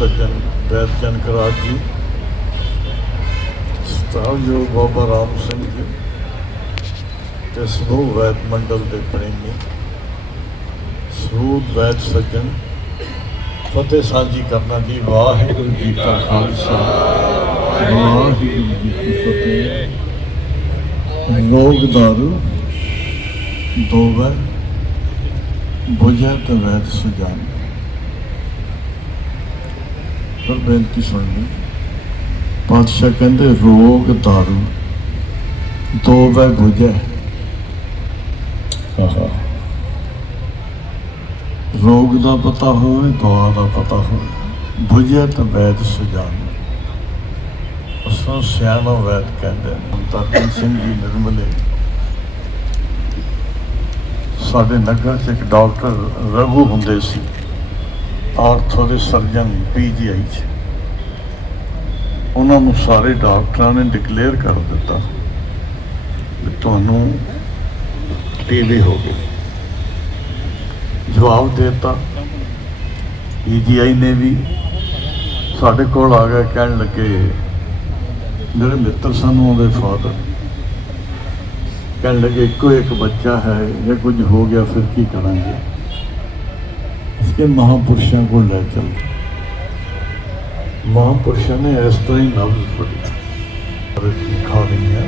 ਸੱਜਣ ਵੈਦ ਜਨਕਰਾਜ ਜੀ। ਸਤਾਵਯੋਗ ਬਾਬਾ ਰਾਮ ਸਿੰਘ ਜੀ ਤੇ ਸਮੂਹ ਵੈਦ ਮੰਡਲ ਦੇ ਪ੍ਰੇਮੀ। ਸਮੂਹ ਵੈਦ ਸੱਜਣ, ਫਤਿਹ ਸਾਂਝੀ ਕਰਨਾ ਜੀ। ਵਾਹਿਗੁਰੂ ਜੀ ਕਾ ਖਾਲਸਾ, ਵਾਹਿਗੁਰੂ ਜੀ ਕੀ ਫਤਿਹ। ਲੋਕ ਦਾਰੂ ਦੋਵੇਂ ਬੁਝੇ ਵੈਦ ਸੁਜਾਨ। ਪਰ ਬੇਨਤੀ ਸੁਣ ਲਈ। ਪਾਤਸ਼ਾਹ ਕਹਿੰਦੇ, ਰੋਗ ਦਾਰੂ ਦੋਵੇਂ ਬੁਝੇ ਆਹਾ। ਰੋਗ ਦਾ ਪਤਾ ਹੋਵੇ ਦਵਾ ਦਾ ਪਤਾ ਹੋਵੇ। ਬੁਝੇ ਤੇ ਵੈਦ ਸੁਜਾਨ। ਉਸਨੂੰ ਸਿਆਣਾ ਵੈਦ ਕਹਿੰਦੇ ਨੇ। ਤਰਪਨ ਸਿੰਘ ਜੀ ਨਿਰਮਲੇ। ਸਾਡੇ ਨਗਰ 'ਚ ਇੱਕ ਡਾਕਟਰ ਰਘੂ ਹੁੰਦੇ ਸੀ। ਆਰਥੋ ਦੇ ਸਰਜਨ ਪੀਜੀਆਈ 'ਚ। ਉਹਨਾਂ ਨੂੰ ਸਾਰੇ ਡਾਕਟਰਾਂ ਨੇ ਡਿਕਲੇਅਰ ਕਰ ਦਿੱਤਾ ਵੀ ਤੁਹਾਨੂੰ ਟੀਵੀ ਹੋ ਗਈ। ਜਵਾਬ ਦੇ ਦਿੱਤਾ। ਪੀਜੀਆਈ ਨੇ ਵੀ ਸਾਡੇ ਕੋਲ ਆ ਗਿਆ, ਕਹਿਣ ਲੱਗੇ ਮੇਰੇ ਮਿੱਤਰ ਸਾਨੂੰ ਉਹਦੇ ਫਾਦਰ। ਕਹਿਣ ਲੱਗੇ, ਇੱਕੋ ਇੱਕ ਬੱਚਾ ਹੈ, ਜੇ ਕੁਝ ਹੋ ਗਿਆ ਫਿਰ ਕੀ ਕਰਾਂਗੇ? ਇਸਕੇ ਮਹਾਪੁਰਸ਼ਾਂ ਕੋਲ ਲੈ ਚੱਲ। ਮਹਾਪੁਰਸ਼ਾਂ ਨੇ ਇਸ ਤਰ੍ਹਾਂ ਹੀ ਨਬਜ਼ ਫੜੀ। ਖਾ ਲਈਆਂ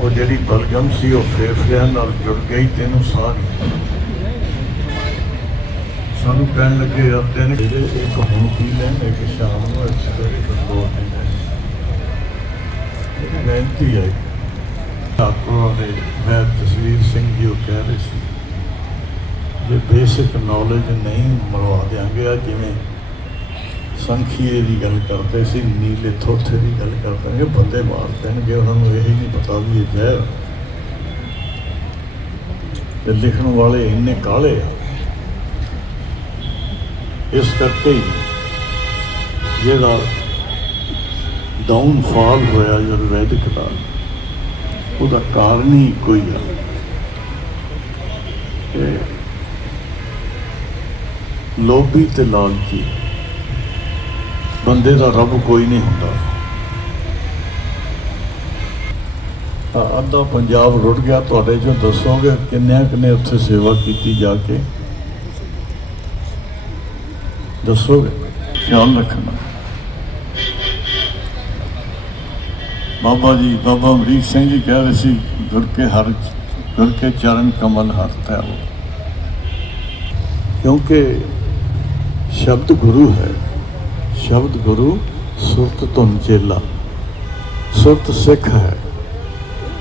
ਉਹ ਜਿਹੜੀ ਬਲਗਮ ਸੀ, ਉਹ ਫੇਫੜਿਆਂ ਨਾਲ ਜੁੜ ਗਈ ਤੈਨੂੰ ਸਾਹ ਨਹੀਂ ਸਾਨੂੰ ਕਹਿਣ ਲੱਗੇ ਆ ਤਿੰਨ ਜਿਹੜੇ ਇੱਕ ਹੁਣ ਪੀ ਲੈਣ? ਇੱਕ ਸ਼ਾਮ ਨੂੰ ਇੱਕ ਸਵੇਰੇ ਫਿਰ ਦੋ ਪੀ ਹੈ। ਆਪੋ ਨੇ ਮੈਂ ਤਸਵੀਰ ਸਿੰਘ ਜੀ, ਉਹ ਕਹਿ ਰਹੇ ਸੀ। ਜੇ ਬੇਸਿਕ ਨੌਲੇਜ ਨਹੀਂ ਮਿਲਵਾ ਦਿਆਂਗੇ, ਆ ਜਿਵੇਂ ਸੰਖੀਏ ਦੀ ਗੱਲ ਕਰਦੇ ਸੀ, ਨੀਲੇ ਥੋਥੇ ਦੀ ਗੱਲ ਕਰਦੇ ਬੰਦੇ ਮਾਰ ਦੇਣਗੇ, ਉਹਨਾਂ ਨੂੰ ਇਹ ਹੀ ਨਹੀਂ ਪਤਾ ਵੀ ਇਹ ਜ਼ਹਿਰ ਤੇ ਲਿਖਣ ਵਾਲੇ ਇੰਨੇ ਕਾਲੇ ਆ। ਇਸ ਕਰਕੇ ਹੀ ਜਿਹੜਾ ਡਾਊਨਫਾਲ ਹੋਇਆ ਆਯੁਰਵੈਦਿਕ ਦਾ, ਉਹਦਾ ਕਾਰਨ ਹੀ ਕੋਈ ਹੈ ਕਿ ਲੋਭੀ ਤੇ ਲਾਲਚੀ। ਬੰਦੇ ਦਾ ਰੱਬ ਕੋਈ ਨਹੀਂ ਹੁੰਦਾ। ਅੱਧਾ ਪੰਜਾਬ ਰੁੜ ਗਿਆ। ਤੁਹਾਡੇ ਚੋਂ ਦੱਸੋਗੇ ਕਿੰਨਿਆਂ ਕਿੰਨੇ ਉੱਥੇ ਸੇਵਾ ਕੀਤੀ ਜਾ ਕੇ? ਦੱਸੋਗੇ? ਖਿਆਲ ਰੱਖਣਾ। ਬਾਬਾ ਜੀ, ਬਾਬਾ ਅਮਰੀਕ ਸਿੰਘ ਜੀ ਕਹਿ ਰਹੇ ਸੀ ਗੁਰ ਕੇ ਹਰ ਗੁਰ ਕੇ ਚਰਨ ਕਮਲ ਹੱਥ ਹੈ। ਕਿਉਂਕਿ ਸ਼ਬਦ ਗੁਰੂ ਹੈ। ਸ਼ਬਦ ਗੁਰੂ ਸੁਰਤ ਧੁਨ ਚੇਲਾ। ਸੁਰਤ ਸਿੱਖ ਹੈ।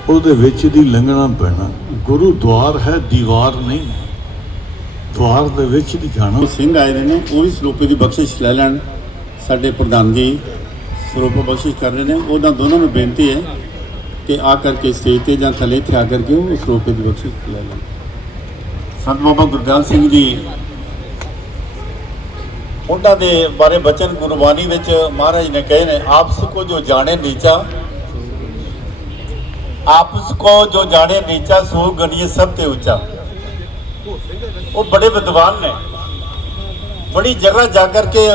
ਉਹਦੇ ਵਿੱਚ ਦੀ ਲੰਘਣਾ ਪੈਣਾ। ਗੁਰੂ ਦਵਾਰ ਹੈ ਦੀਵਾਰ ਨਹੀਂ ਦਵਾਰ ਦੇ ਵਿੱਚ ਦੀ ਜਾਣਾ। ਸਿੰਘ ਆਏ ਦੇ ਨੇ ਉਹ ਵੀ ਸਰੂਪੇ ਦੀ ਬਖਸ਼ਿਸ਼ ਲੈ ਲੈਣ। ਸਾਡੇ ਪ੍ਰਧਾਨ ਜੀ ਸਰੂਪ ਬਖਸ਼ਿਸ਼ ਕਰ ਰਹੇ ਨੇ। ਉਹਨਾਂ ਦੋਨਾਂ ਨੂੰ ਬੇਨਤੀ ਹੈ ਕਿ ਆ ਕਰਕੇ ਸਟੇਜ ਤੇ ਜਾਂ ਥੱਲੇ ਇੱਥੇ ਆ ਕਰਕੇ ਉਹ ਸਰੂਪੇ ਦੀ ਬਖਸ਼ਿਸ਼ ਲੈ ਲੈਣ। ਸੰਤ ਬਾਬਾ ਗੁਰਦਿਆਲ ਸਿੰਘ ਜੀ ਉਹਨਾਂ ਦੇ ਬਾਰੇ ਬਚਨ ਗੁਰਬਾਣੀ ਵਿੱਚ ਮਹਾਰਾਜ ਨੇ ਕਹੇ ਨੇ, ਆਪਸ ਕੋ ਜੋ ਜਾਣੇ ਨੀਚਾ, ਆਪਸ ਕੋ ਜੋ ਜਾਣੇ ਨੀਚਾ, ਸੋ ਗਣੀਏ ਸਭ ਤੇ ਉੱਚਾ। ਉਹ ਬੜੇ ਵਿਦਵਾਨ ਨੇ। ਬੜੀ ਜਗ੍ਹਾ ਜਾ ਕਰਕੇ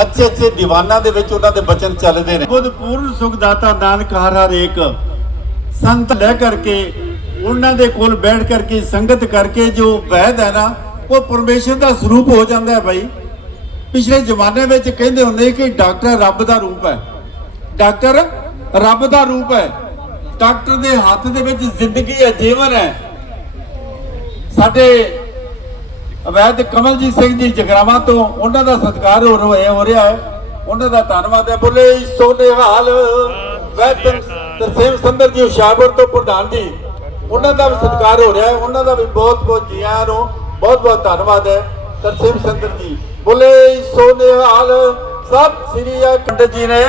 ਅੱਛੇ ਅੱਛੇ ਦੀਵਾਨਾਂ ਦੇ ਵਿੱਚ ਉਹਨਾਂ ਦੇ ਬਚਨ ਚੱਲਦੇ ਨੇ। ਖੁਦ ਪੂਰਨ ਸੁਖਦਾਤਾ ਨਾਨਕ ਹਰ ਹਰ ਏਕ। ਸੰਤ ਲੈ ਕਰਕੇ, ਉਹਨਾਂ ਦੇ ਕੋਲ ਬੈਠ ਕਰਕੇ, ਸੰਗਤ ਕਰਕੇ ਜੋ ਵੈਦ ਹੈ ਨਾ, ਉਹ ਪਰਮੇਸ਼ਰ ਦਾ ਸਰੂਪ ਹੋ ਜਾਂਦਾ ਹੈ ਭਾਈ। ਪਿਛਲੇ ਜ਼ਮਾਨੇ ਵਿੱਚ ਕਹਿੰਦੇ ਹੁੰਦੇ ਕਿ ਡਾਕਟਰ ਰੱਬ ਦਾ ਰੂਪ ਹੈ। ਡਾਕਟਰ ਰੱਬ ਦਾ ਰੂਪ ਹੈ। ਡਾਕਟਰ ਦੇ ਹੱਥ ਦੇ ਵਿੱਚ ਜ਼ਿੰਦਗੀ ਹੈ, ਜੀਵਨ ਹੈ। ਸਾਡੇ ਅਵੈਧ ਕਮਲਜੀਤ ਸਿੰਘ ਜੀ ਜਗਰਾਵਾਂ ਤੋਂ ਉਹਨਾਂ ਦਾ ਸਤਿਕਾਰ ਹੋ ਰਿਹਾ ਹੋ ਰਿਹਾ ਹੈ। ਉਹਨਾਂ ਦਾ ਧੰਨਵਾਦ ਹੈ। ਬੋਲੇ ਸੋਨੇ ਹਾਲ ਵੈਦ ਤਰਸੇਮ ਸੰਦਰ ਜੀ, ਹੁਸ਼ਿਆਰਪੁਰ ਤੋਂ ਪ੍ਰਧਾਨ ਜੀ। ਉਹਨਾਂ ਦਾ ਵੀ ਸਤਿਕਾਰ ਹੋ ਰਿਹਾ ਹੈ। ਉਹਨਾਂ ਦਾ ਵੀ ਬਹੁਤ ਬਹੁਤ ਜੀ ਆਇਆਂ ਨੂੰ ਬਹੁਤ ਬਹੁਤ ਧੰਨਵਾਦ ਹੈ। ਤਰਸੇਮ ਸੰਦਰ ਜੀ। ਬੋਲੇ ਸੋਨੇ ਹਾਲ ਸਭ ਸ੍ਰੀ ਅਕਾਲ ਜੀ ਨੇ।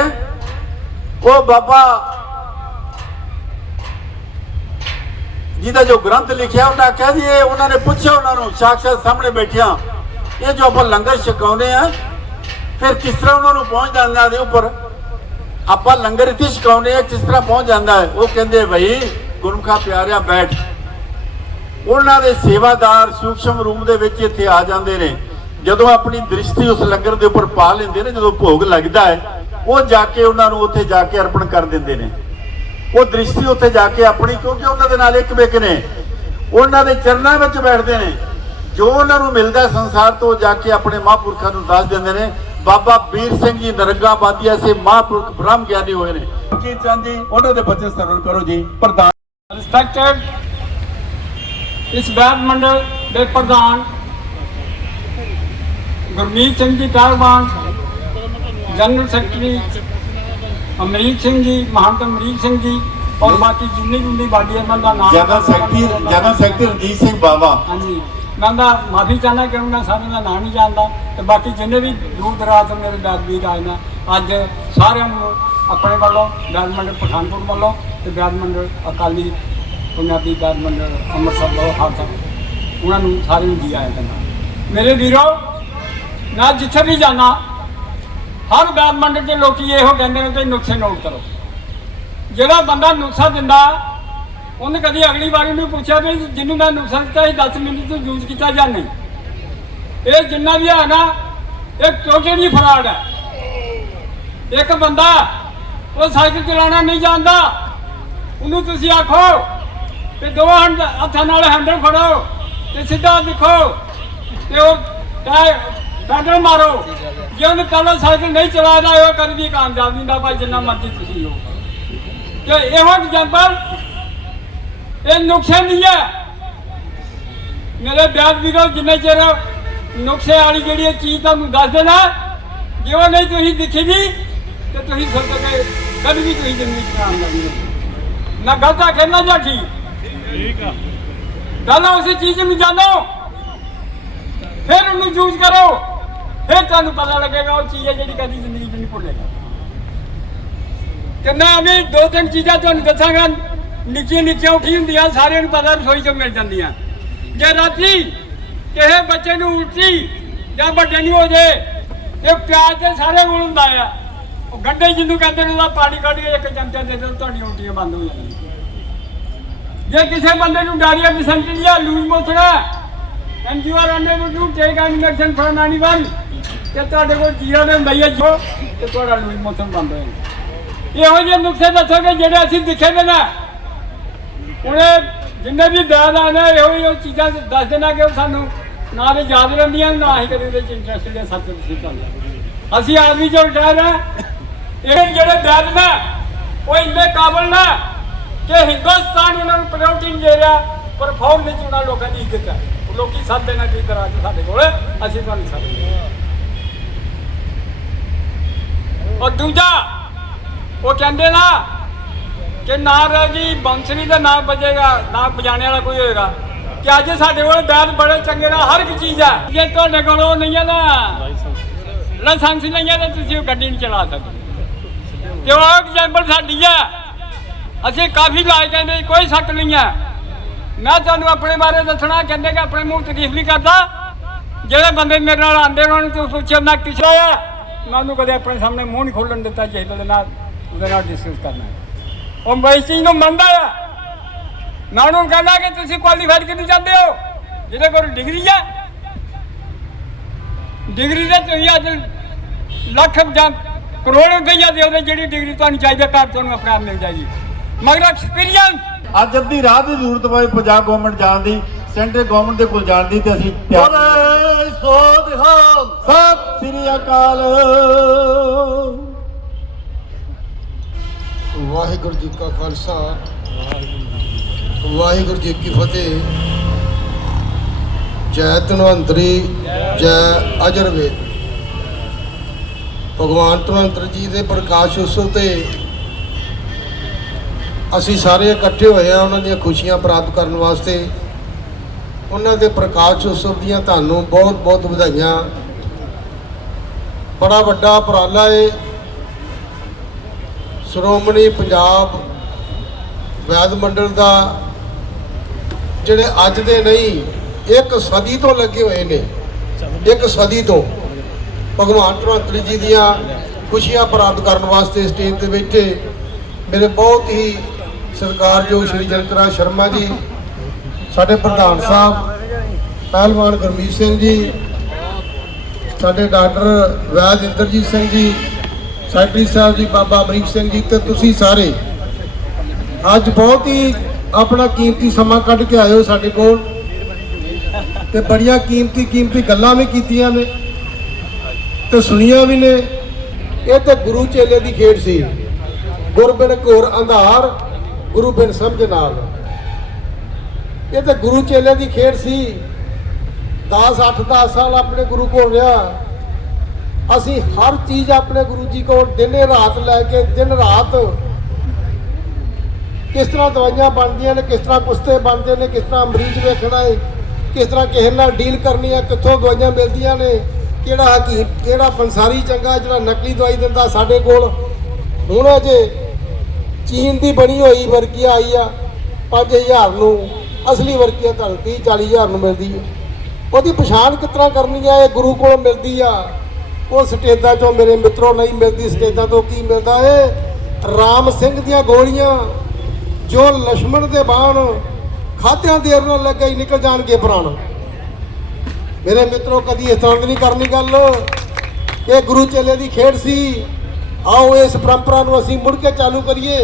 ਉਹ ਬਾਬਾ ਜਿਹਦਾ ਜੋ ਗ੍ਰੰਥ ਲਿਖਿਆ, ਉਹਨਾਂ ਆਖਿਆ ਜੀ ਉਹਨਾਂ ਨੇ ਪੁੱਛਿਆ ਉਹਨਾਂ ਨੂੰ ਸਾਖਸ਼ਾਤ ਸਾਹਮਣੇ ਬੈਠਿਆ, ਇਹ ਜੋ ਆਪਾਂ ਲੰਗਰ ਛਕਾਉਂਦੇ ਆ ਫਿਰ ਕਿਸ ਤਰ੍ਹਾਂ ਉਹਨਾਂ ਨੂੰ ਪਹੁੰਚ ਜਾਂਦਾ ਦੇ ਉੱਪਰ? ਆਪਾਂ ਲੰਗਰ ਇੱਥੇ ਛਕਾਉਂਦੇ ਆ ਕਿਸ ਤਰ੍ਹਾਂ ਪਹੁੰਚ ਜਾਂਦਾ ਹੈ? ਉਹ ਕਹਿੰਦੇ, ਭਾਈ ਗੁਰਮੁਖਾ ਪਿਆਰਿਆ, ਬੈਠ। ਉਹਨਾਂ ਦੇ ਸੇਵਾਦਾਰ ਸੂਖਸ਼ਮ ਰੂਮ ਦੇ ਵਿੱਚ ਇੱਥੇ ਆ ਜਾਂਦੇ ਨੇ। ਜਦੋਂ ਆਪਣੀ ਦ੍ਰਿਸ਼ਟੀ ਉਸ ਲੰਗਰ ਦੇ ਉੱਪਰ ਪਾ ਲੈਂਦੇ ਨੇ ਜਦੋਂ ਭੋਗ ਲੱਗਦਾ ਹੈ ਉਹ ਜਾ ਕੇ ਉਹਨਾਂ ਨੂੰ ਉੱਥੇ ਜਾ ਕੇ ਅਰਪਣ ਕਰ ਦਿੰਦੇ ਨੇ। ਉਹ ਦ੍ਰਿਸ਼ਟੀ ਉੱਥੇ ਜਾ ਕੇ ਆਪਣੀ ਕਿਉਂਕਿ ਉਹਨਾਂ ਦੇ ਨਾਲ ਇੱਕ ਵਿਕ ਨੇ। ਉਹਨਾਂ ਦੇ ਚਰਨਾਂ ਵਿੱਚ ਬੈਠਦੇ ਨੇ। ਜੋ ਉਹਨਾਂ ਨੂੰ ਮਿਲਦਾ ਹੈ ਸੰਸਾਰ ਤੋਂ ਜਾ ਕੇ ਆਪਣੇ ਮਹਾਂਪੁਰਖਾਂ ਨੂੰ ਦੱਸ ਦਿੰਦੇ ਨੇ ਬਾਬਾ ਵੀਰ ਸਿੰਘ ਜੀ ਨਰੰਗਾਬਾਦੀ ਐਸੇ ਮਹਾਂਪੁਰਖ ਬ੍ਰਹਮ ਗਿਆਨੀ ਹੋਏ ਨੇ। ਕੀ ਚੰਦ ਜੀ ਉਹਨਾਂ ਦੇ ਬਚਨ ਸਰਵਣ ਕਰੋ ਜੀ। ਪ੍ਰਧਾਨ ਰਿਸਪੈਕਟਡ ਇਸ ਬੈਡ ਮੰਡਲ ਦੇ ਪ੍ਰਧਾਨ ਗੁਰਮੀਤ ਸਿੰਘ ਜੀ ਪਹਿਲਵਾਨ ਜਨਰਲ ਸੈਕਟਰੀ ਅਮਰੀਕ ਸਿੰਘ ਜੀ ਮਹੰਤ ਅਮਰੀਕ ਸਿੰਘ ਜੀ ਔਰ ਬਾਕੀ ਜਿੰਨੀ ਵੀ ਬਾਡੀ ਇਹਨਾਂ ਦਾ ਨਾਮ general secretary general secretary Ranjit Singh Bawa. ਹਾਂਜੀ। ਮੈਂ ਦਾ ਮਾਫੀ ਚਾਹਨਾ ਕਿ ਮੈਂ ਸਾਰਿਆਂ ਦਾ ਨਾਂ ਨਹੀਂ ਜਾਣਦਾ ਤੇ ਬਾਕੀ ਜਿੰਨੇ ਵੀ ਦੂਰ ਦਰਾਜ ਤੋਂ ਮੇਰੇ ਦਾਦ ਆਏ ਨੇ ਅੱਜ ਸਾਰਿਆਂ ਨੂੰ ਆਪਣੇ ਵੱਲੋਂ ਮੰਡਲ ਪਠਾਨਕੋਟ ਵੱਲੋਂ ਤੇ ਮੰਡਲ ਅਕਾਲੀ ਪੰਜਾਬੀ ਦਾਦ ਮੰਡਲ ਅੰਮ੍ਰਿਤਸਰ ਵੱਲੋਂ ਖਾਲਸਾ। ਉਹਨਾਂ ਨੂੰ ਸਾਰਿਆਂ ਨੂੰ ਜੀ ਆਇਆ ਕਰਨਾ ਮੇਰੇ ਵੀਰੋ ਮੈਂ ਜਿੱਥੇ ਵੀ ਜਾਣਾ, ਹਰ ਦਾਦ ਮੰਡਲ ਦੇ ਲੋਕੀ ਇਹੋ ਕਹਿੰਦੇ ਨੇ ਕਿ ਨੁਕਸੇ ਨੋਟ ਕਰੋ। ਜਿਹੜਾ ਬੰਦਾ ਨੁਕਸਾ ਦਿੰਦਾ, ਉਹਨੇ ਕਦੀ ਅਗਲੀ ਵਾਰੀ ਨੂੰ ਪੁੱਛਿਆ ਵੀ ਜਿਹਨੂੰ ਮੈਂ ਨੁਕਸਾਨ ਦਿੱਤਾ ਇਹ 10 ਮਿੰਟ ਤੋਂ ਯੂਜ਼ ਕੀਤਾ ਜਾਂ ਨਹੀਂ। ਇਹ ਜਿੰਨਾ ਵੀ ਹੈ ਨਾ, ਇਹ ਟੋਟੇ ਦੀ ਫਰਾਡ ਹੈ। ਇੱਕ ਬੰਦਾ ਉਹ ਸਾਈਕਲ ਚਲਾਉਣਾ ਨਹੀਂ ਜਾਣਦਾ, ਉਹਨੂੰ ਤੁਸੀਂ ਆਖੋ ਤੇ ਦੋ ਹੱਥਾਂ ਨਾਲ ਹੈਂਡਲ ਫੜੋ ਤੇ ਸਿੱਧਾ ਦਿਖੋ ਤੇ ਉਹ ਟਾਇ ਪੈਡਲ ਮਾਰੋ। ਜੇ ਉਹਨੂੰ ਕੱਲ ਸਾਈਕਲ ਨਹੀਂ ਚਲਾਦਾ ਉਹ ਕਦੇ ਵੀ ਕਾਮਯਾਬ ਨਹੀਂ ਹੁੰਦਾ, ਭਾਈ ਜਿੰਨਾ ਮਰਜ਼ੀ ਤੁਸੀਂ ਹੋ। ਤੇ ਇਹੋ ਐਗਜ਼ਾਮਪਲ ਇਹ ਨੁਕਸੇ ਨਹੀਂ ਹੈ। ਮੇਰੇ ਬਿਆਦ ਵੀਰੋ, ਜਿੰਨੇ ਚਿਰ ਨੁਕਸੇ ਵਾਲੀ ਜਿਹੜੀ ਚੀਜ਼ ਤੁਹਾਨੂੰ ਦੱਸ ਦੇਣਾ, ਜੇ ਉਹ ਨਹੀਂ ਤੁਸੀਂ ਦਿਖੀ ਨਹੀਂ ਤੇ ਤੁਸੀਂ ਸੋਚੋਗੇ ਕਦੇ ਵੀ ਤੁਸੀਂ ਜ਼ਿੰਦਗੀ ਚ ਕਾਮ ਨਹੀਂ ਨਾ ਗਲਤ ਆਖੇ, ਨਾ ਜਾਂ ਠੀਕ ਠੀਕ ਆ। ਗੱਲ ਉਸੇ ਚੀਜ਼ ਨੂੰ ਜਾਣੋ ਫਿਰ ਉਹਨੂੰ ਯੂਜ਼ ਕਰੋ। ਫਿਰ ਤੁਹਾਨੂੰ ਪਤਾ ਲੱਗੇਗਾ ਉਹ ਚੀਜ਼ ਹੈ ਜਿਹੜੀ ਕਦੀ ਜ਼ਿੰਦਗੀ ਚ ਨਹੀਂ ਭੁੱਲੇਗਾ। ਤੇ ਮੈਂ ਵੀ ਦੋ ਤਿੰਨ ਚੀਜ਼ਾਂ ਤੁਹਾਨੂੰ ਦੱਸਾਂਗਾ। ਨਿੱਕੀਆਂ ਨਿੱਕੀਆਂ ਉੱਠੀ ਹੁੰਦੀਆਂ, ਸਾਰਿਆਂ ਨੂੰ ਪਤਾ ਰਸੋਈ ਚੋਂ ਮਿਲ ਜਾਂਦੀਆਂ। ਜੇ ਰਾਤੀ ਕਿਸੇ ਬੱਚੇ ਨੂੰ ਉਲਟੀ ਜਾਂ ਵੱਡੇ ਨੂੰ ਹੋ ਜੇ ਇਹ ਪਿਆਜ਼ ਤੇ ਸਾਰੇ ਕੋਲ ਹੁੰਦਾ ਆ। ਉਹ ਗੰਡੇ ਜਿਹਨੂੰ ਕਹਿੰਦੇ ਨੇ, ਉਹਦਾ ਪਾਣੀ ਕੱਢ ਕੇ ਇੱਕ ਚਮਚਾ ਦੇ ਦਿਓ ਤੁਹਾਡੀ ਉਲਟੀਆਂ ਬੰਦ ਹੋ ਜਾਂਦੀਆਂ। ਜੇ ਕਿਸੇ ਬੰਦੇ ਨੂੰ ਡਾਇਰੀਆ ਡਿਸੈਂਟਰੀ ਜਾਂ loose motion and you are unable to take an medicine for anyone ਤੇ ਤੁਹਾਡੇ ਕੋਲ ਜੀਰਾ ਦੇ ਹੁੰਦਾ ਹੈ ਜੋ। ਤੇ ਤੁਹਾਡਾ ਲੂਜ਼ ਮੋਸ਼ਨ ਬੰਦ ਹੋ ਜਾਏਗਾ ਇਹੋ ਜਿਹੇ ਨੁਕਸੇ ਦੱਸੋਗੇ ਜਿਹੜੇ ਅਸੀਂ ਦਿਖੇ ਦੇ ਨਾ ਉਹਨੇ ਜਿੰਨੇ ਵੀ ਦਾਦ ਆਨੇ ਇਹੋ ਜਿਹੀ ਚੀਜ਼ਾਂ ਦੱਸ ਦੇਣਾ ਕਿ ਉਹ ਸਾਨੂੰ ਨਾ ਤੇ ਯਾਦ ਰਹਿੰਦੀਆਂ, ਨਾ ਹੀ ਕਦੇ ਉਹਦੇ ਚ ਇੰਟਰਸਟ ਦੇ ਸੱਚ ਤੁਸੀਂ ਕਰਦੇ ਅਸੀਂ ਆਦਮੀ ਚੋਂ ਰਿਟਾਇਰ ਹੈ ਇਹ ਜਿਹੜੇ ਦਾਦ ਨੇ, ਉਹ ਇੰਨੇ ਕਾਬਲ ਨੇ ਕਿ ਹਿੰਦੁਸਤਾਨ ਉਹਨਾਂ ਨੂੰ ਪ੍ਰਾਇੋਰਟੀ ਨਹੀਂ ਦੇ ਰਿਹਾ, ਪਰ ਪਰਫਾਰਮ ਵਿੱਚ ਉਹਨਾਂ ਲੋਕਾਂ ਦੀ ਇੱਜ਼ਤ ਹੈ। ਉਹ ਲੋਕੀ ਸਾਥ ਦੇਣਾ ਕੀ ਕਰਾਂ ਸਾਡੇ ਕੋਲ ਅਸੀਂ ਤੁਹਾਨੂੰ ਸਾਥ ਦਿੰਦੇ ਔਰ ਦੂਜਾ, ਉਹ ਕਹਿੰਦੇ ਨਾ ਕਿ ਨਾ ਰਹੇਗੀ ਬੰਸਰੀ ਦਾ ਨਾਮ ਬਜੇਗਾ, ਨਾ ਬਜਾਣੇ ਵਾਲਾ ਕੋਈ ਹੋਏਗਾ। ਕਿ ਅੱਜ ਸਾਡੇ ਕੋਲ ਬੈਦ ਬੜੇ ਚੰਗੇ ਨੇ ਹਰ ਇੱਕ ਚੀਜ਼ ਹੈ। ਜੇ ਤੁਹਾਡੇ ਕੋਲ ਉਹ ਨਹੀਂ ਹੈ ਨਾ ਲਾਇਸੈਂਸ ਨਹੀਂ ਹੈ ਤਾਂ ਤੁਸੀਂ ਉਹ ਗੱਡੀ ਨਹੀਂ ਚਲਾ ਸਕਦੇ। ਤੇ ਉਹ ਐਗਜ਼ਾਮਪਲ ਸਾਡੀ ਹੈ। ਅਸੀਂ ਕਾਫੀ ਲਾਇਕ ਕਹਿੰਦੇ ਕੋਈ ਸ਼ੱਕ ਨਹੀਂ ਹੈ। ਮੈਂ ਤੁਹਾਨੂੰ ਆਪਣੇ ਬਾਰੇ ਦੱਸਣਾ, ਕਹਿੰਦੇ ਕਿ ਆਪਣੇ ਮੂੰਹ ਤਾਰੀਫ ਨਹੀਂ ਕਰਦਾ। ਜਿਹੜੇ ਬੰਦੇ ਮੇਰੇ ਨਾਲ ਆਉਂਦੇ ਉਹਨਾਂ ਨੂੰ ਤੂੰ ਪੁੱਛਿਆ ਮੈਂ ਕਿਸਾ ਆ ਮੈਂ ਉਹਨੂੰ ਕਦੇ ਆਪਣੇ ਸਾਹਮਣੇ ਮੂੰਹ ਨਹੀਂ ਖੋਲਣ ਦਿੱਤਾ ਚਾਹੀਦਾ ਦੇ ਨਾਲ, ਉਹਦੇ ਨਾਲ ਡਿਸਕਸ ਕਰਨਾ ਉਹ ਮੈਂ ਇਸ ਚੀਜ਼ ਨੂੰ ਮੰਨਦਾ ਆ। ਮੈਂ ਉਹਨੂੰ ਕਹਿੰਦਾ ਕਿ ਤੁਸੀਂ ਕੁਆਲੀਫਾਈਡ ਕਿਉਂ ਜਾਂਦੇ ਹੋ? ਜਿਹਦੇ ਕੋਲ ਡਿਗਰੀ ਹੈ। ਡਿਗਰੀ ਦੇ ਤੁਸੀਂ ਅੱਜ ਲੱਖ ਜਾਂ ਕਰੋੜ ਰੁਪਈਆ ਦੇ ਉਹਦੇ ਜਿਹੜੀ ਡਿਗਰੀ ਤੁਹਾਨੂੰ ਚਾਹੀਦੀ ਹੈ, ਘਰ ਤੁਹਾਨੂੰ ਆਪਣੇ ਆਪ ਮਿਲ ਜਾਏਗੀ ਮਗਰ ਐਕਸਪੀਰੀਅੰਸ ਅੱਜ ਅੱਧੀ ਰਾਤ ਦੀ ਜ਼ਰੂਰਤ ਪਵੇ ਪੰਜਾਬ ਗਵਰਨਮੈਂਟ ਜਾਣ ਦੀ ਸੈਂਟਰ ਗਵਰਨਮੈਂਟ ਦੇ ਕੋਲ ਜਾਣ ਦੀ ਤੇ ਅਸੀਂ ਤਿਆਰ ਸੋ ਨਿਹਾਲ ਸਤਿ ਸ੍ਰੀ ਅਕਾਲ। ਵਾਹਿਗੁਰੂ ਜੀ ਕਾ ਖਾਲਸਾ। ਵਾਹਿਗੁਰੂ ਜੀ ਕੀ ਫਤਿਹ। ਜੈ ਧਨਵੰਤਰੀ ਜੈ ਅਜਰਵੇਦ ਭਗਵਾਨ ਧਨਵੰਤਰ ਜੀ ਦੇ ਪ੍ਰਕਾਸ਼ ਉਤਸਵ ਤੇ ਅਸੀਂ ਸਾਰੇ ਇਕੱਠੇ ਹੋਏ ਆ ਉਹਨਾਂ ਦੀਆਂ ਖੁਸ਼ੀਆਂ ਪ੍ਰਾਪਤ ਕਰਨ ਵਾਸਤੇ। ਉਹਨਾਂ ਦੇ ਪ੍ਰਕਾਸ਼ ਉਤਸਵ ਦੀਆਂ ਤੁਹਾਨੂੰ ਬਹੁਤ ਬਹੁਤ ਵਧਾਈਆਂ। ਬੜਾ ਵੱਡਾ ਉਪਰਾਲਾ ਏ। ਸ਼੍ਰੋਮਣੀ ਪੰਜਾਬ ਵੈਦ ਮੰਡਲ ਦਾ, ਜਿਹੜੇ ਅੱਜ ਦੇ ਨਹੀਂ, ਇੱਕ ਸਦੀ ਤੋਂ ਲੱਗੇ ਹੋਏ ਨੇ। ਇੱਕ ਸਦੀ ਤੋਂ ਭਗਵਾਨ ਧਨਵੰਤਰੀ ਜੀ ਦੀਆਂ ਖੁਸ਼ੀਆਂ ਪ੍ਰਾਪਤ ਕਰਨ ਵਾਸਤੇ ਸਟੇਜ ਤੇ ਬੈਠੇ ਮੇਰੇ ਬਹੁਤ ਹੀ ਸਰਕਾਰਯੋਗ ਸ਼੍ਰੀ ਜਨਕਰਾ ਸ਼ਰਮਾ ਜੀ, ਸਾਡੇ ਪ੍ਰਧਾਨ ਸਾਹਿਬ, ਪਹਿਲਵਾਨ ਗੁਰਮੀਤ ਸਿੰਘ ਜੀ, ਸਾਡੇ ਡਾਕਟਰ ਵੈਦ ਇੰਦਰਜੀਤ ਸਿੰਘ ਜੀ, ਸੈਕਟਰੀ ਸਾਹਿਬ ਜੀ ਬਾਬਾ ਅਮਰੀਕ ਸਿੰਘ ਜੀ ਤੇ ਤੁਸੀਂ ਸਾਰੇ। ਅੱਜ ਬਹੁਤ ਹੀ ਆਪਣਾ ਕੀਮਤੀ ਸਮਾਂ ਕੱਢ ਕੇ ਆਏ ਹੋ ਸਾਡੇ ਕੋਲ ਤੇ ਬੜੀਆਂ ਕੀਮਤੀ ਕੀਮਤੀ ਗੱਲਾਂ ਵੀ ਕੀਤੀਆਂ ਨੇ ਤੇ ਸੁਣੀਆਂ ਵੀ ਨੇ। ਇਹ ਤੇ ਗੁਰੂ ਚੇਲੇ ਦੀ ਖੇਡ ਸੀ। ਗੁਰਬਿਨ ਘੋਰ ਅੰਧਾਰ ਗੁਰੂ ਬਿਨ ਸਮਝ ਨਾਲ। ਇਹ ਤਾਂ ਗੁਰੂ ਚੇਲੇ ਦੀ ਖੇਡ ਸੀ। 10 8 10 ਸਾਲ ਆਪਣੇ ਗੁਰੂ ਕੋਲ ਰਿਹਾ। ਅਸੀਂ ਹਰ ਚੀਜ਼ ਆਪਣੇ ਗੁਰੂ ਜੀ ਕੋਲ ਦਿਨੇ ਰਾਤ ਲੈ ਕੇ, ਦਿਨ ਰਾਤ ਕਿਸ ਤਰ੍ਹਾਂ ਦਵਾਈਆਂ ਬਣਦੀਆਂ ਨੇ, ਕਿਸ ਤਰ੍ਹਾਂ ਕੁਸਤੇ ਬਣਦੇ ਨੇ, ਕਿਸ ਤਰ੍ਹਾਂ ਮਰੀਜ਼ ਵੇਖਣਾ ਹੈ ਕਿਸ ਤਰ੍ਹਾਂ ਕਿਸੇ ਨਾਲ ਡੀਲ ਕਰਨੀ ਹੈ ਕਿੱਥੋਂ ਦਵਾਈਆਂ ਮਿਲਦੀਆਂ ਨੇ, ਕਿਹੜਾ ਹਕੀਮ ਕਿਹੜਾ ਪੰਸਾਰੀ ਚੰਗਾ, ਜਿਹੜਾ ਨਕਲੀ ਦਵਾਈ ਦਿੰਦਾ ਸਾਡੇ ਕੋਲ। ਹੁਣ ਅਜੇ ਚੀਨ ਦੀ ਬਣੀ ਹੋਈ ਵਰਕੀਆ ਆਈ ਆ 5000 ਨੂੰ, ਅਸਲੀ ਵਰਕੀਆ ਤੁਹਾਨੂੰ 30 40000 ਨੂੰ ਮਿਲਦੀ ਹੈ ਉਹਦੀ ਪਛਾਣ ਕਿਸ ਤਰ੍ਹਾਂ ਕਰਨੀ ਆ, ਇਹ ਗੁਰੂ ਕੋਲ ਮਿਲਦੀ ਆ? ਉਹ ਸਟੇਜਾਂ ਤੋਂ ਮੇਰੇ ਮਿੱਤਰੋਂ ਨਹੀਂ ਮਿਲਦੀ, ਸਟੇਜਾਂ ਤੋਂ ਕੀ ਮਿਲਦਾ ਏ? ਰਾਮ ਸਿੰਘ ਦੀਆਂ ਗੋਲੀਆਂ, ਜੋ ਲక్ష్మణ ਦੇ ਬਾਣ ਖਾਤਿਆਂ ਦੇਰ ਨਾਲ ਲੱਗਾ ਹੀ ਨਿਕਲ ਜਾਣਗੇ ਪ੍ਰਾਣ। ਮੇਰੇ ਮਿੱਤਰੋ, ਕਦੀ ਇਸ ਤਰ੍ਹਾਂ ਨਹੀਂ ਕਰਨੀ ਗੱਲ। ਇਹ ਗੁਰੂ ਚੇਲੇ ਦੀ ਖੇਡ ਸੀ। ਆਓ ਇਸ ਪਰੰਪਰਾ ਨੂੰ ਅਸੀਂ ਮੁੜ ਕੇ ਚਾਲੂ ਕਰੀਏ।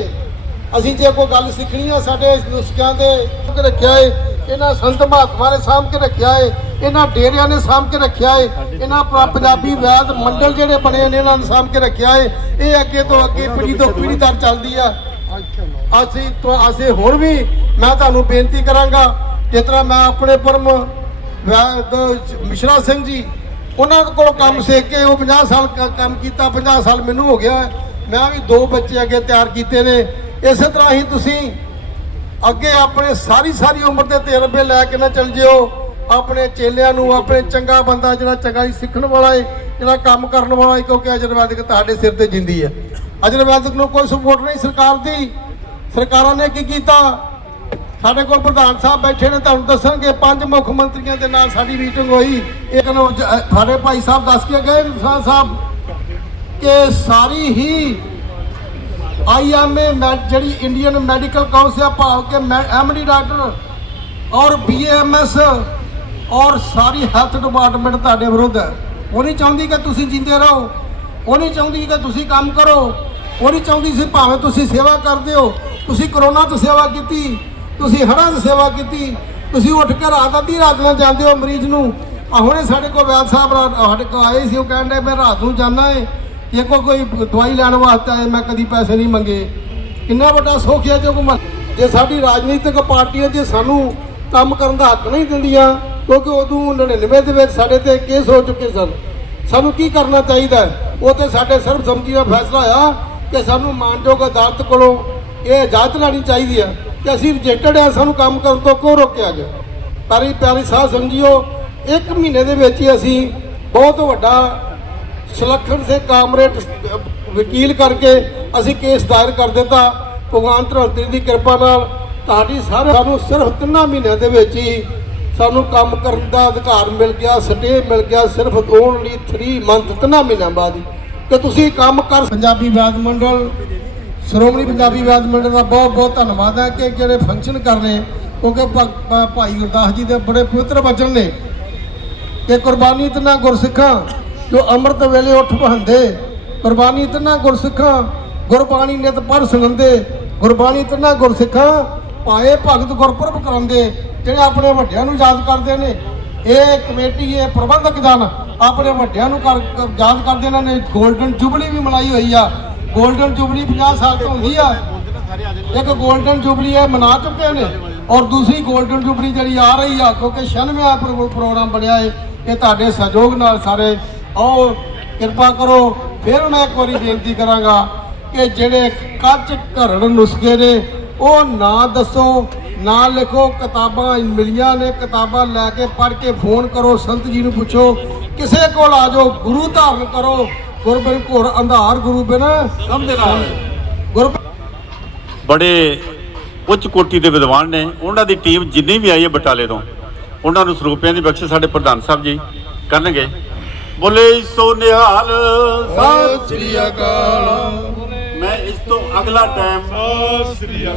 ਅਸੀਂ ਜੇ ਕੋਈ ਗੱਲ ਸਿੱਖਣੀ ਆ ਸਾਡੇ ਨੁਸਖਿਆਂ ਦੇ ਰੱਖਿਆ ਏ, ਇਹਨਾਂ ਸੰਤ ਮਹਾਤਮਾ ਨੇ ਸਾਂਭ ਕੇ ਰੱਖਿਆ ਏ, ਇਹਨਾਂ ਡੇਰਿਆਂ ਨੇ ਸਾਂਭ ਕੇ ਰੱਖਿਆ ਏ, ਇਹਨਾਂ ਪੰਜਾਬੀ ਵੈਦ ਮੰਡਲ ਜਿਹੜੇ ਬਣੇ ਨੇ ਇਹਨਾਂ ਨੇ ਸਾਂਭ ਕੇ ਰੱਖਿਆ ਏ, ਇਹ ਅੱਗੇ ਤੋਂ ਅੱਗੇ ਪੀੜ੍ਹੀ ਤੋਂ ਪੀੜ੍ਹੀ ਦਰ ਚੱਲਦੀ ਆ। ਅਸੀਂ ਤੋਂ, ਅਸੀਂ ਹੋਰ ਵੀ ਮੈਂ ਤੁਹਾਨੂੰ ਬੇਨਤੀ ਕਰਾਂਗਾ, ਜਿਸ ਤਰ੍ਹਾਂ ਮੈਂ ਆਪਣੇ ਪਰਮ ਵੈਦ ਮਿਸ਼ਰਾ ਸਿੰਘ ਜੀ ਉਹਨਾਂ ਕੋਲ ਕੰਮ ਸਿੱਖ ਕੇ ਉਹ 50 ਸਾਲ ਕੰਮ ਕੀਤਾ 50 ਸਾਲ ਮੈਨੂੰ ਹੋ ਗਿਆ। ਮੈਂ ਵੀ ਦੋ ਬੱਚੇ ਅੱਗੇ ਤਿਆਰ ਕੀਤੇ ਨੇ। ਇਸੇ ਤਰ੍ਹਾਂ ਹੀ ਤੁਸੀਂ ਅੱਗੇ ਆਪਣੇ ਸਾਰੀ ਸਾਰੀ ਉਮਰ ਦੇ ਤਜਰਬੇ ਲੈ ਕੇ ਨਾ ਚੱਲ ਜਿਓ। ਆਪਣੇ ਚੇਲਿਆਂ ਨੂੰ, ਆਪਣੇ ਚੰਗਾ ਬੰਦਾ ਜਿਹੜਾ ਚੰਗਾ ਹੀ ਸਿੱਖਣ ਵਾਲਾ ਹੈ ਜਿਹੜਾ ਕੰਮ ਕਰਨ ਵਾਲਾ ਹੈ ਕਿਉਂਕਿ ਅਜਰਵੈਦਿਕ ਤੁਹਾਡੇ ਸਿਰ ਤੇ ਜਿੰਦੀ ਹੈ ਅਜਰਵੈਦਿਕ ਨੂੰ ਕੋਈ ਸਪੋਰਟ ਨਹੀਂ ਸਰਕਾਰ ਦੀ। ਸਰਕਾਰਾਂ ਨੇ ਕੀ ਕੀਤਾ? ਸਾਡੇ ਕੋਲ ਪ੍ਰਧਾਨ ਸਾਹਿਬ ਬੈਠੇ ਨੇ, ਤੁਹਾਨੂੰ ਦੱਸਣਗੇ, ਪੰਜ ਮੁੱਖ ਮੰਤਰੀਆਂ ਦੇ ਨਾਲ ਸਾਡੀ ਮੀਟਿੰਗ ਹੋਈ। ਇੱਕ ਨੂੰ ਸਾਡੇ ਭਾਈ ਸਾਹਿਬ ਦੱਸ ਕੇ ਗਏ ਇਨਸਾਨ ਸਾਹਿਬ, ਕਿ ਸਾਰੀ ਹੀ ਆਈਐਮਏ ਜਿਹੜੀ ਇੰਡੀਅਨ ਮੈਡੀਕਲ ਕਾਉਂਸਲ ਭਾਵ ਕਿ ਐਮਡੀ ਡਾਕਟਰ ਔਰ ਬੀਏਐਮਐਸ ਔਰ ਸਾਰੀ ਹੈਲਥ ਡਿਪਾਰਟਮੈਂਟ ਤੁਹਾਡੇ ਵਿਰੁੱਧ ਹੈ। ਉਹ ਨਹੀਂ ਚਾਹੁੰਦੀ ਕਿ ਤੁਸੀਂ ਜਿੰਦੇ ਰਹੋ, ਉਹ ਨਹੀਂ ਚਾਹੁੰਦੀ ਕਿ ਤੁਸੀਂ ਕੰਮ ਕਰੋ, ਉਹ ਨਹੀਂ ਚਾਹੁੰਦੀ ਸੀ ਭਾਵੇਂ ਤੁਸੀਂ ਸੇਵਾ ਕਰਦੇ ਹੋ, ਤੁਸੀਂ ਕਰੋਨਾ 'ਚ ਸੇਵਾ ਕੀਤੀ ਤੁਸੀਂ ਹੜ੍ਹਾਂ ਦੀ ਸੇਵਾ ਕੀਤੀ, ਤੁਸੀਂ ਉੱਠ ਕੇ ਰਾਤ ਅੱਧੀ ਰਾਤ ਨੂੰ ਜਾਂਦੇ ਹੋ ਮਰੀਜ਼ ਨੂੰ। ਆ ਹੁਣੇ ਸਾਡੇ ਕੋਲ ਵੈਦ ਸਾਹਿਬ ਰਾ- ਸਾਡੇ ਕੋਲ ਆਏ ਸੀ, ਉਹ ਕਹਿੰਦੇ ਮੈਂ ਰਾਤ ਨੂੰ ਜਾਣਾ ਏ ਇਹ ਕੋ ਕੋਈ ਦਵਾਈ ਲੈਣ ਵਾਸਤੇ ਆਏ, ਮੈਂ ਕਦੀ ਪੈਸੇ ਨਹੀਂ ਮੰਗੇ। ਕਿੰਨਾ ਵੱਡਾ ਸੁੱਖ ਹੈ ਜੋ ਕੋ ਜੇ ਸਾਡੀ ਰਾਜਨੀਤਿਕ ਪਾਰਟੀਆਂ ਜੇ ਸਾਨੂੰ ਕੰਮ ਕਰਨ ਦਾ ਹੱਕ ਨਹੀਂ ਦਿੰਦੀਆਂ, ਕਿਉਂਕਿ ਉਦੋਂ 99 ਦੇ ਵਿੱਚ ਸਾਡੇ ਤੇ ਕੇਸ ਹੋ ਚੁੱਕੇ ਸਨ। ਸਾਨੂੰ ਕੀ ਕਰਨਾ ਚਾਹੀਦਾ ਉਹ ਤੇ ਸਾਡੇ ਸਰਬਸੰਮਤੀ ਦਾ ਫੈਸਲਾ ਆ ਕਿ ਸਾਨੂੰ ਮਾਨਯੋਗ ਅਦਾਲਤ ਕੋਲੋਂ ਇਹ ਇਜਾਜ਼ਤ ਲੈਣੀ ਚਾਹੀਦੀ ਹੈ। ਕਿ ਅਸੀਂ ਰਿਜੈਕਟਡ ਆ ਸਾਨੂੰ ਕੰਮ ਕਰਨ ਤੋਂ ਕਿਉਂ ਰੋਕਿਆ ਗਿਆ? ਪਿਆਰੀ ਪਿਆਰੀ ਸਾਧ ਸੰਗੀਓ, ਇੱਕ ਮਹੀਨੇ ਦੇ ਵਿੱਚ ਹੀ ਅਸੀਂ ਬਹੁਤ ਵੱਡਾ ਸੁਲੱਖਣ ਸੇ ਕਾਮਰੇਡ ਵਕੀਲ ਕਰਕੇ ਅਸੀਂ ਕੇਸ ਦਾਇਰ ਕਰ ਦਿੱਤਾ। ਭਗਵਾਨ ਧਰੰਤਰੀ ਦੀ ਕਿਰਪਾ ਨਾਲ ਤੁਹਾਡੀ ਸਾਰੇ ਸਾਨੂੰ ਸਿਰਫ ਤਿੰਨਾਂ ਮਹੀਨਿਆਂ ਦੇ ਵਿੱਚ ਹੀ ਸਾਨੂੰ ਕੰਮ ਕਰਨ ਦਾ ਅਧਿਕਾਰ ਮਿਲ ਗਿਆ, ਸਟੇ ਮਿਲ ਗਿਆ, ਸਿਰਫ ਓਨਲੀ 3 ਮੰਥ ਤਿੰਨਾਂ ਮਹੀਨਿਆਂ ਬਾਅਦ ਹੀ। ਕਿ ਤੁਸੀਂ ਕੰਮ ਕਰ ਪੰਜਾਬੀ ਵਾਦ ਮੰਡਲ ਸ਼੍ਰੋਮਣੀ ਪੰਜਾਬੀ ਵਾਦ ਮੰਡਲ ਦਾ ਬਹੁਤ ਬਹੁਤ ਧੰਨਵਾਦ ਹੈ ਕਿ ਜਿਹੜੇ ਫੰਕਸ਼ਨ ਕਰ ਰਹੇ ਕਿਉਂਕਿ ਭਾਈ ਗੁਰਦਾਸ ਜੀ ਦੇ ਬੜੇ ਪਵਿੱਤਰ ਵਚਨ ਨੇ ਕਿ ਕੁਰਬਾਨੀ ਇਤਨਾ ਗੁਰਸਿੱਖਾਂ, ਜੋ ਅੰਮ੍ਰਿਤ ਵੇਲੇ ਉੱਠ ਬਹੰਦੇ ਕੁਰਬਾਨੀ ਇਤਨਾ ਗੁਰਸਿੱਖਾਂ, ਗੁਰਬਾਣੀ ਨਿਤ ਪੜ੍ਹ ਸੁਣਦੇ ਗੁਰਬਾਣੀ ਇਤਨਾ ਗੁਰਸਿੱਖਾਂ ਪਾਏ ਭਗਤ ਗੁਰਪੁਰਬ ਕਰਾਉਂਦੇ, ਜਿਹੜੇ ਆਪਣੇ ਵੱਡਿਆਂ ਨੂੰ ਯਾਦ ਕਰਦੇ ਨੇ। ਇਹ ਕਮੇਟੀ, ਇਹ ਪ੍ਰਬੰਧਕ ਜਨ ਆਪਣੇ ਵੱਡਿਆਂ ਨੂੰ ਕਰ, ਯਾਦ ਕਰਦੇ ਇਹਨਾਂ ਨੇ 골ਡਨ ਜੁਬਲੀ ਵੀ ਮਨਾਈ ਹੋਈ ਆ। ਗੋਲਡਨ ਜੁਬਲੀ 50 ਸਾਲ ਤੋਂ ਹੁੰਦੀ ਆ। ਇੱਕ ਗੋਲਡਨ ਜੁਬਲੀ ਇਹ ਮਨਾ ਚੁੱਕੇ ਨੇ। ਔਰ ਦੂਸਰੀ ਗੋਲਡਨ ਜੁਬਲੀ ਜਿਹੜੀ ਆ ਰਹੀ ਆ, ਕਿਉਂਕਿ 96ਵਾਂ ਪ੍ਰੋਗਰਾਮ ਬਣਿਆ ਏ, ਇਹ ਤੁਹਾਡੇ ਸਹਿਯੋਗ ਨਾਲ ਸਾਰੇ ਆਓ, ਕਿਰਪਾ ਕਰੋ। ਫਿਰ ਮੈਂ ਇੱਕ ਵਾਰੀ ਬੇਨਤੀ ਕਰਾਂਗਾ ਕਿ ਜਿਹੜੇ ਕੱਚ ਘਰੜ ਨੁਸਖੇ ਨੇ, ਉਹ ਨਾ ਦੱਸੋ, ਨਾ ਲਿਖੋ। ਕਿਤਾਬਾਂ ਮਿਲੀਆਂ ਨੇ, ਕਿਤਾਬਾਂ ਲੈ ਕੇ ਪੜ੍ਹ ਕੇ ਫੋਨ ਕਰੋ, ਸੰਤ ਜੀ ਨੂੰ ਪੁੱਛੋ। ਕਿਸੇ ਕੋਲ ਆ ਜਾਓ, ਗੁਰੂ ਧਾਰਨ ਕਰੋ। ਗੁਰਬਿਨ ਘੋਰ ਅੰਧਾਰ ਗੁਰੂ ਬਿਨ ਸਮਝਣਾ ਗੁਰ ਬੜੇ ਉੱਚ ਕੋਟੀ ਦੇ ਵਿਦਵਾਨ ਨੇ। ਉਹਨਾਂ ਦੀ ਟੀਮ ਜਿੰਨੀ ਵੀ ਆਈ ਹੈ ਬਟਾਲੇ ਤੋਂ। ਉਹਨਾਂ ਨੂੰ ਸਰੂਪਿਆਂ ਦੀ ਬਖਸ਼ਿਸ਼ ਸਾਡੇ ਪ੍ਰਧਾਨ ਸਾਹਿਬ ਜੀ ਕਰਨਗੇ। ਬੋਲੇ ਸੋ ਨਿਹਾਲ, ਸਤਿ ਸ੍ਰੀ ਅਕਾਲ। ਮੈਂ ਇਸ ਤੋਂ ਅਗਲਾ ਟਾਈਮ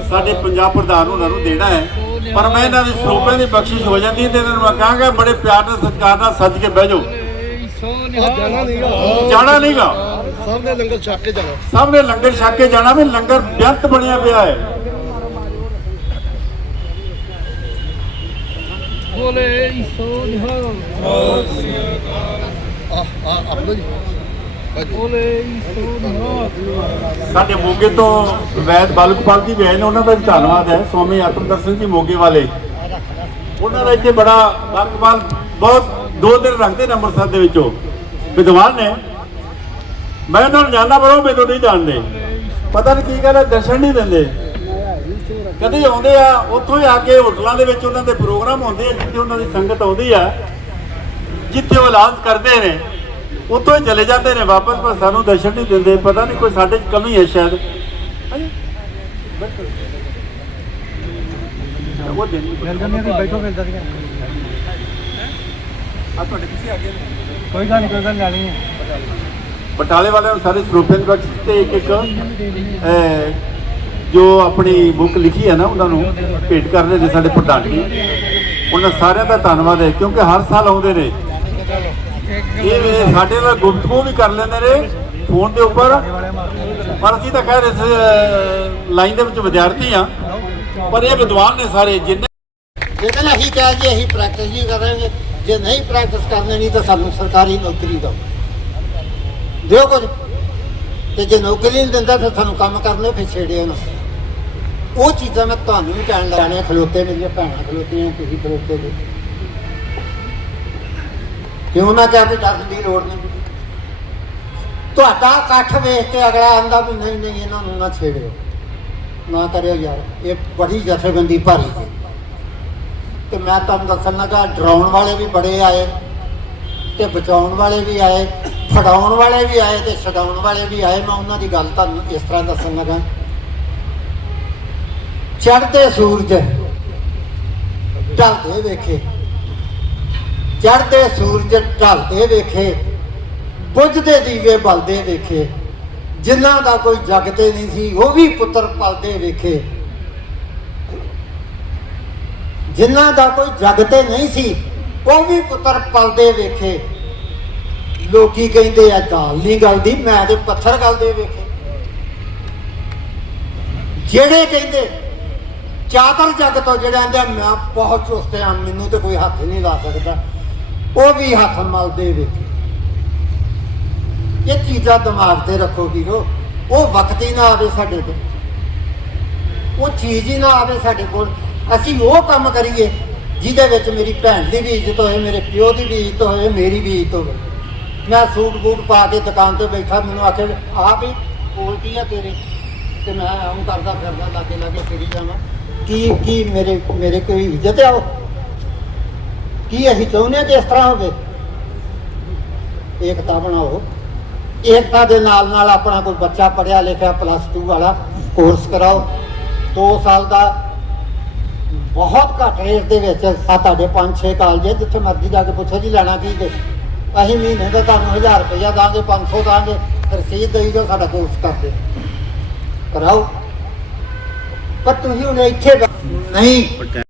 ਸਾਡੇ ਪੰਜਾਬ ਪ੍ਰਧਾਨ ਉਹਨਾਂ ਨੂੰ ਦੇਣਾ ਹੈ। ਪਰ ਮੈਂ ਇਹਨਾਂ ਦੇ ਸਰੂਪਿਆਂ ਦੀ ਬਖਸ਼ਿਸ਼ ਹੋ ਜਾਂਦੀ ਹੈ ਤੇ ਇਹਨਾਂ ਨੂੰ ਮੈਂ ਕਹਾਂਗਾ, ਬੜੇ ਪਿਆਰ ਨਾਲ, ਸਤਿਕਾਰ ਨਾਲ ਸੱਜ ਕੇ ਬਹਿ ਜਾਓ। ਜਾਣਾ ਨਹੀਂਗਾ। ਜਾਣਾ ਨਹੀਂਗਾ। ਸਭ ਨੇ ਲੰਗਰ ਛਕ ਕੇ ਜਾਣਾ। ਸਭ ਨੇ ਲੰਗਰ ਛਕ ਕੇ ਜਾਣਾ ਵੀ ਲੰਗਰ ਬੇਅੰਤ ਬਣਿਆ ਪਿਆ ਹੈ। ਬੋਲੇ ਸੋ ਨਿਹਾਲ ਆਪਣਾ ਜੀ। ਸਾਡੇ ਮੋਗੇ ਤੋਂ ਵੈਦ ਬਾਲਕਪਾਲ ਜੀ ਵੀ ਆਏ ਨੇ ਉਹਨਾਂ ਦਾ ਵੀ ਧੰਨਵਾਦ ਹੈ। ਸਵਾਮੀ ਆਤਮ ਦਰਸ਼ਨ ਜੀ ਮੋਗੇ ਵਾਲੇ। ਉਹਨਾਂ ਦਾ ਇੱਥੇ ਬੜਾ ਬਾਲਕਪਾਲ ਬਹੁਤ ਦੋ ਦਿਨ ਰੱਖਦੇ ਨੇ ਅੰਮ੍ਰਿਤਸਰ ਦੇ ਵਿੱਚੋਂ। ਵਿਦਵਾਨ ਨੇ। ਮੈਂ ਉਹਨਾਂ ਨੂੰ ਜਾਣਦਾ, ਪਰ ਉਹ ਮੈਨੂੰ ਨਹੀਂ ਜਾਣਦੇ। ਪਤਾ ਨਹੀਂ ਕੀ ਗੱਲ ਦਰਸ਼ਨ ਨਹੀਂ ਦਿੰਦੇ। ਕਦੇ ਆਉਂਦੇ ਆ, ਉੱਥੋਂ ਹੀ ਆ ਕੇ ਹੋਟਲਾਂ ਦੇ ਵਿੱਚ ਉਹਨਾਂ ਦੇ ਪ੍ਰੋਗਰਾਮ ਹੁੰਦੇ ਆ, ਜਿੱਥੇ ਉਹਨਾਂ ਦੀ ਸੰਗਤ ਆਉਂਦੀ ਆ। ਜਿੱਥੇ ਉਹ ਇਲਾਜ ਕਰਦੇ ਨੇ, ਉੱਥੋਂ ਹੀ ਚਲੇ ਜਾਂਦੇ ਨੇ ਵਾਪਸ, ਪਰ ਸਾਨੂੰ ਦਰਸ਼ਨ ਨਹੀਂ ਦਿੰਦੇ। ਪਤਾ ਨਹੀਂ ਕੋਈ ਸਾਡੇ 'ਚ ਕਮੀ ਹੈ ਸ਼ਾਇਦ। ਉਹ ਦਿਨ ਬੈਠੋ ਮਿਲਦਾ ਦੀਆਂ ਆ ਤੁਹਾਡੇ ਪਿੱਛੇ ਆ ਗਏ ਕੋਈ ਗੱਲ ਨਹੀਂ ਕੋਈ ਗੱਲ ਲੈਣੀ ਹੈ ਬਟਾਲੇ ਵਾਲਿਆਂ ਨੂੰ ਸਾਰੇ ਸਰੋਪਿਆਂ ਦੇ ਬਖਸ਼ ਤੇ ਇੱਕ ਇੱਕ ਅਹ, ਜੋ ਆਪਣੀ ਬੁੱਕ ਲਿਖੀ ਹੈ ਨਾ ਉਹਨਾਂ ਨੂੰ ਭੇਟ ਕਰਨੇ ਨੇ ਸਾਡੇ ਪ੍ਰਧਾਨ ਜੀ। ਉਹਨਾਂ ਸਾਰਿਆਂ ਦਾ ਧੰਨਵਾਦ ਹੈ ਕਿਉਂਕਿ ਹਰ ਸਾਲ ਆਉਂਦੇ ਨੇ। ਇਹ ਵੀ ਸਾਡੇ ਨਾਲ ਗੁਫ਼ਤਗੂ ਵੀ ਕਰ ਲੈਂਦੇ ਨੇ ਫੋਨ ਦੇ ਉੱਪਰ। ਪਰ ਅਸੀਂ ਤਾਂ ਖੈਰ ਇਸ ਲਾਈਨ ਦੇ ਵਿੱਚ ਵਿਦਿਆਰਥੀ ਆ। ਪਰ ਇਹ ਵਿਦਵਾਨ ਨੇ ਸਾਰੇ ਜਿੰਨੇ ਲੇਕਿਨ ਅਸੀਂ ਕਿਹਾ ਜੀ ਅਸੀਂ ਪ੍ਰੈਕਟਿਸ ਹੀ ਕਰਾਂਗੇ ਜੇ ਨਹੀਂ ਪ੍ਰੈਕਟਿਸ ਕਰਨੇ ਨਹੀਂ ਤਾਂ ਸਾਨੂੰ ਸਰਕਾਰੀ ਨੌਕਰੀ ਦਿਓ। ਦਿਓ ਕੁਝ। ਤੇ ਜੇ ਨੌਕਰੀ ਨਹੀਂ ਦਿੰਦਾ ਫਿਰ ਸਾਨੂੰ ਕੰਮ ਕਰਨੇ ਫਿਰ ਛੇੜਿਓ ਨਾ। ਉਹ ਚੀਜ਼ਾਂ ਮੈਂ ਤੁਹਾਨੂੰ ਵੀ ਕਹਿਣ ਲੈਣੇ ਖਲੋਤੇ ਮੇਰੀਆਂ ਭੈਣਾਂ ਖਲੋਤੀਆਂ ਤੁਸੀਂ ਖਲੋਤੇ ਦੇ ਕਿਉਂ ਨਾ ਕਿਹਾ ਵੀ ਡਰਨ ਦੀ ਲੋੜ ਨਹੀਂ। ਤੁਹਾਡਾ ਇਕੱਠ ਵੇਖ ਕੇ ਅਗਲਾ ਆਂਦਾ ਵੀ ਨਹੀਂ ਨਹੀਂ, ਇਹਨਾਂ ਨੂੰ ਨਾ ਛੇੜਿਓ। ਨਾ ਕਰਿਓ ਯਾਰ, ਇਹ ਬੜੀ ਜਥੇਬੰਦੀ ਭਾਰੀ ਹੈ ਤੇ ਮੈਂ ਤੁਹਾਨੂੰ ਦੱਸਣ ਲੱਗਾ, ਡਰਾਉਣ ਵਾਲੇ ਵੀ ਬੜੇ ਆਏ ਤੇ ਬਚਾਉਣ ਵਾਲੇ ਵੀ ਆਏ, ਫੜਾਉਣ ਵਾਲੇ ਵੀ ਆਏ ਤੇ ਛਡਾਉਣ ਵਾਲੇ ਵੀ ਆਏ। ਮੈਂ ਉਹਨਾਂ ਦੀ ਗੱਲ ਤੁਹਾਨੂੰ ਇਸ ਤਰ੍ਹਾਂ ਦੱਸਣ ਲੱਗਾ। ਚੜ੍ਹਦੇ ਸੂਰਜ, ਢਲਦੇ ਵੇਖੇ। ਚੜ੍ਹਦੇ ਸੂਰਜ, ਢਲਦੇ ਵੇਖੇ। ਬੁੱਝਦੇ ਦੀਵੇ ਬਲਦੇ ਵੇਖੇ। ਜਿਨ੍ਹਾਂ ਦਾ ਕੋਈ ਜਗ ਤੇ ਨਹੀਂ ਸੀ, ਉਹ ਵੀ ਪੁੱਤਰ ਪਲਦੇ ਵੇਖੇ। ਜਿਨ੍ਹਾਂ ਦਾ ਕੋਈ ਜਗ ਤੇ ਨਹੀਂ ਸੀ ਉਹ ਵੀ ਪੁੱਤਰ ਪਲਦੇ ਵੇਖੇ। ਲੋਕੀ ਕਹਿੰਦੇ ਆ ਦਾਲ ਨਹੀਂ ਗਲਦੀ ਮੈਂ ਤੇ ਪੱਥਰ ਗਲਦੇ ਵੇਖੇ। ਜਿਹੜੇ ਕਹਿੰਦੇ ਚਾਦਰ ਜਗ ਤੋਂ ਜਿਹੜੇ ਆਂਦੇ ਆ, ਮੈਂ ਬਹੁਤ ਚੁਸਤ ਆ ਮੈਨੂੰ ਤੇ ਕੋਈ ਹੱਥ ਨਹੀਂ ਲਾ ਸਕਦਾ। ਉਹ ਵੀ ਹੱਥ ਮਲਦੇ ਵੇਖੇ। ਇਹ ਚੀਜ਼ਾਂ ਦਿਮਾਗ ਤੇ ਰੱਖੋ ਵੀਰੋ ਉਹ ਵਕਤ ਹੀ ਨਾ ਆਵੇ ਸਾਡੇ ਕੋਲ। ਉਹ ਚੀਜ਼ ਹੀ ਨਾ ਆਵੇ ਸਾਡੇ ਕੋਲ। ਅਸੀਂ ਉਹ ਕੰਮ ਕਰੀਏ ਜਿਹਦੇ ਵਿੱਚ ਮੇਰੀ ਭੈਣ ਦੀ ਵੀ ਇੱਜ਼ਤ ਹੋਏ ਮੇਰੇ ਪਿਓ ਦੀ ਵੀ ਇੱਜ਼ਤ ਹੋਏ ਮੇਰੀ ਵੀ ਇੱਜ਼ਤ ਹੋਵੇ। ਮੈਂ ਸੂਟ ਬੂਟ ਪਾ ਕੇ ਦੁਕਾਨ ਤੇ ਬੈਠਾ, ਮੈਨੂੰ ਆਖੇ ਆ ਵੀ ਕੋਲ ਕੀ ਆ ਤੇਰੇ। ਤੇ ਮੈਂ ਆਉਂ ਕਰਦਾ ਫਿਰਦਾ, ਲਾਗੇ ਲਾਗੇ ਫਿਰੀ ਜਾਵਾਂ। ਕੀ ਕੀ ਮੇਰੇ ਮੇਰੇ ਕੋਈ ਇੱਜ਼ਤ ਆ ਉਹ? ਕੀ ਅਸੀਂ ਚਾਹੁੰਦੇ ਹਾਂ ਕਿ ਇਸ ਤਰ੍ਹਾਂ ਹੋਵੇ? ਏਕਤਾ ਬਣਾਓ। ਏਕਤਾ ਦੇ ਨਾਲ ਨਾਲ ਆਪਣਾ ਕੋਈ ਬੱਚਾ ਪੜਿਆ ਲਿਖਿਆ ਪਲੱਸ 2 ਵਾਲਾ ਕੋਰਸ ਕਰਾਓ। 2 ਸਾਲ ਦਾ ਬਹੁਤ ਘੱਟ ਰੇਟ ਦੇ ਵਿੱਚ ਆ ਤੁਹਾਡੇ 5-6 ਕਾਲਜ ਹੈ, ਜਿੱਥੇ ਮਰਜ਼ੀ ਜਾ ਕੇ ਪੁੱਛੋ ਜੀ ਲੈਣਾ ਕੀ ਜੇ ਅਸੀਂ ਮਹੀਨੇ ਦਾ ਤੁਹਾਨੂੰ 1000 ਰੁਪਇਆ ਦਾਂਗੇ 500 ਦਾਂਗੇ ਰਸੀਦ ਦੇਈ ਜੋ ਸਾਡਾ ਕੋਰਸ ਕਰਦੇ। ਕਰਾਓ। ਪਰ ਤੁਸੀਂ ਹੁਣ ਇੱਥੇ ਨਹੀਂ।